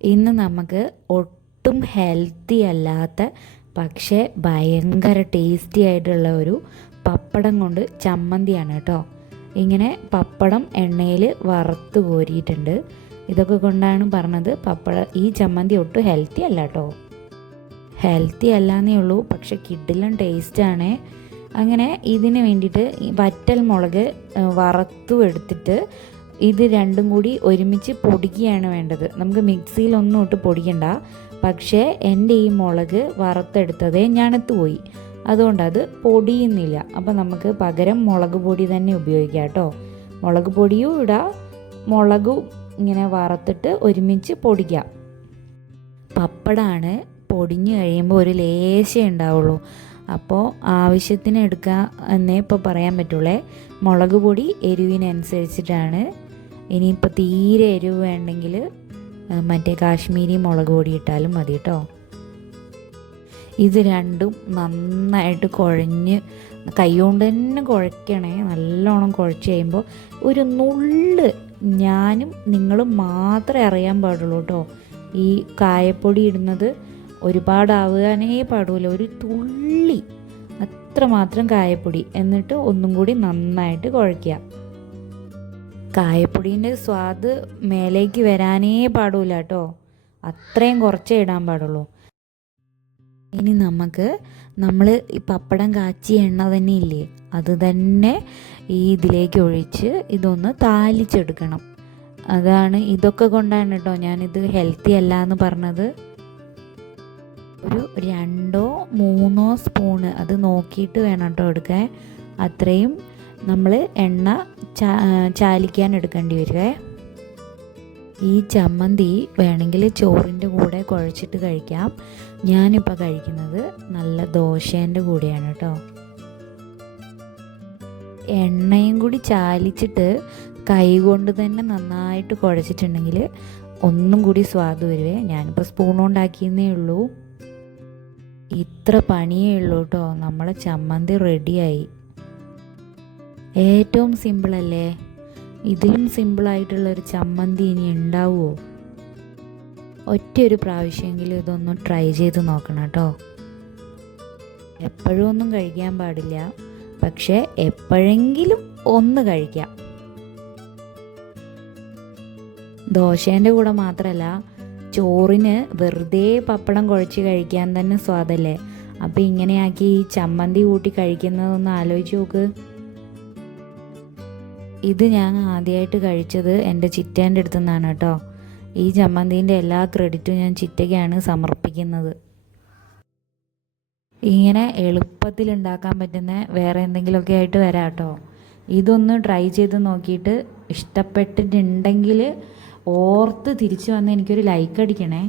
ഇന്ന് നമുക്ക് ഒട്ടും ഹെൽത്തി അല്ലാത്ത പക്ഷേ ഭയങ്കര ടേസ്റ്റി ആയിട്ടുള്ള ഒരു പപ്പടം കൊണ്ട് ചമ്മന്തിയാണ് കേട്ടോ. ഇങ്ങനെ പപ്പടം എണ്ണയിൽ വറുത്ത് കോരിയിട്ടുണ്ട്. ഇതൊക്കെ കൊണ്ടാണ് പറഞ്ഞത് ഈ ചമ്മന്തി ഒട്ടും ഹെൽത്തി അല്ല കേട്ടോ. ഹെൽത്തി അല്ലാന്നേ ഉള്ളൂ, പക്ഷെ കിഡിലും ടേസ്റ്റാണ്. അങ്ങനെ ഇതിന് വേണ്ടിയിട്ട് വറ്റൽ മുളക് വറുത്തു എടുത്തിട്ട് ഇത് രണ്ടും കൂടി ഒരുമിച്ച് പൊടിക്കുകയാണ് വേണ്ടത്. നമുക്ക് മിക്സിയിലൊന്നും ഇട്ട് പൊടിക്കണ്ട. പക്ഷേ എൻ്റെ ഈ മുളക് വറുത്തെടുത്തതേ ഞണത്ത് പോയി, അതുകൊണ്ട് അത് പൊടിയുന്നില്ല. അപ്പം നമുക്ക് പകരം മുളക് പൊടി തന്നെ ഉപയോഗിക്കാം കേട്ടോ. മുളക് പൊടിയും ഇടാം, മുളകും ഇങ്ങനെ വറുത്തിട്ട് ഒരുമിച്ച് പൊടിക്കാം. പപ്പടമാണ്, പൊടിഞ്ഞ് കഴിയുമ്പോൾ ഒരു ലേശം ഉണ്ടാവുള്ളൂ. അപ്പോൾ ആവശ്യത്തിന് എടുക്കുക എന്നേ ഇപ്പോൾ പറയാൻ പറ്റുള്ളേ. മുളക് പൊടി എരിവിനനുസരിച്ചിട്ടാണ്. ഇനിയിപ്പോൾ തീരെ എരിവ് വേണ്ടെങ്കിൽ മറ്റേ കാശ്മീരി മുളക് പൊടി ഇട്ടാലും മതി കേട്ടോ. ഇത് രണ്ടും നന്നായിട്ട് കുഴഞ്ഞ് കൈകൊണ്ട് തന്നെ കുഴയ്ക്കണേ. നല്ലോണം കുഴച്ച് കഴിയുമ്പോൾ ഒരു നുള്ള് ഞാനും നിങ്ങളും മാത്രമേ അറിയാൻ പാടുള്ളൂ കേട്ടോ. ഈ കായപ്പൊടി ഇടുന്നത് ഒരുപാടാവാനേ പാടില്ല, ഒരു തുള്ളി അത്രമാത്രം കായപ്പൊടി. എന്നിട്ട് ഒന്നും കൂടി നന്നായിട്ട് കുഴയ്ക്കുക. കായപ്പൊടീൻ്റെ സ്വാദ് മേലേക്ക് വരാനേ പാടില്ല കേട്ടോ, അത്രയും കുറച്ചേ ഇടാൻ പാടുള്ളൂ. ഇനി നമ്മൾ ഈ പപ്പടം കാച്ചിയ എണ്ണ തന്നെ ഇല്ലേ, അത് തന്നെ ഈ ഇതിലേക്ക് ഒഴിച്ച് ഇതൊന്ന് താളിച്ചെടുക്കണം. അതാണ്, ഇതൊക്കെ കൊണ്ടാണ് കേട്ടോ ഞാനിത് ഹെൽത്തി അല്ല എന്ന് പറഞ്ഞത്. ഒരു 2-3 സ്പൂണ് അത് നോക്കിയിട്ട് വേണം കേട്ടോ എടുക്കാൻ. അത്രയും നമ്മൾ എണ്ണ ചാലിക്കാൻ എടുക്കേണ്ടി വരിക. ഈ ചമ്മന്തി വേണമെങ്കിൽ ചോറിൻ്റെ കൂടെ കുഴച്ചിട്ട് കഴിക്കാം. ഞാനിപ്പോൾ കഴിക്കുന്നത് നല്ല ദോശേൻ്റെ കൂടെയാണ് കേട്ടോ. എണ്ണയും കൂടി ചാലിച്ചിട്ട് കൈ കൊണ്ട് തന്നെ നന്നായിട്ട് കുഴച്ചിട്ടുണ്ടെങ്കിൽ ഒന്നും കൂടി സ്വാദ് വരുവേ. ഞാനിപ്പോൾ സ്പൂൺ കൊണ്ടാക്കിയെന്നേ ഉള്ളൂ. ഇത്ര പണിയേ ഉള്ളൂ കേട്ടോ, നമ്മളെ ചമ്മന്തി റെഡിയായി. ഏറ്റവും സിമ്പിളല്ലേ? ഇതിലും സിമ്പിളായിട്ടുള്ളൊരു ചമ്മന്തി ഇനി ഉണ്ടാവുമോ? ഒറ്റയൊരു പ്രാവശ്യമെങ്കിലും ഇതൊന്ന് ട്രൈ ചെയ്ത് നോക്കണം കേട്ടോ. എപ്പോഴും ഒന്നും കഴിക്കാൻ പാടില്ല, പക്ഷേ എപ്പോഴെങ്കിലും ഒന്ന് കഴിക്കാം. ദോശേൻ്റെ കൂടെ മാത്രമല്ല, ചോറിന് വെറുതെ പപ്പടം കുഴച്ച് കഴിക്കാൻ തന്നെ സ്വാദല്ലേ. അപ്പം ഇങ്ങനെയാക്കി ഈ ചമ്മന്തി കൂട്ടി കഴിക്കുന്നതൊന്ന് ആലോചിച്ച് നോക്ക്. ഇത് ഞാൻ ആദ്യമായിട്ട് കഴിച്ചത് എൻ്റെ ചിറ്റേൻ്റെ അടുത്തു നിന്നാണ് കേട്ടോ. ഈ ചമ്മന്തിൻ്റെ എല്ലാ ക്രെഡിറ്റും ഞാൻ ചിറ്റയ്ക്കാണ് സമർപ്പിക്കുന്നത്. ഇങ്ങനെ എളുപ്പത്തിൽ ഉണ്ടാക്കാൻ പറ്റുന്ന വേറെ എന്തെങ്കിലുമൊക്കെ ആയിട്ട് വരാം കേട്ടോ. ഇതൊന്ന് ട്രൈ ചെയ്ത് നോക്കിയിട്ട് ഇഷ്ടപ്പെട്ടിട്ടുണ്ടെങ്കിൽ ഓർത്ത് തിരിച്ചു വന്ന് എനിക്കൊരു ലൈക്ക് അടിക്കണേ.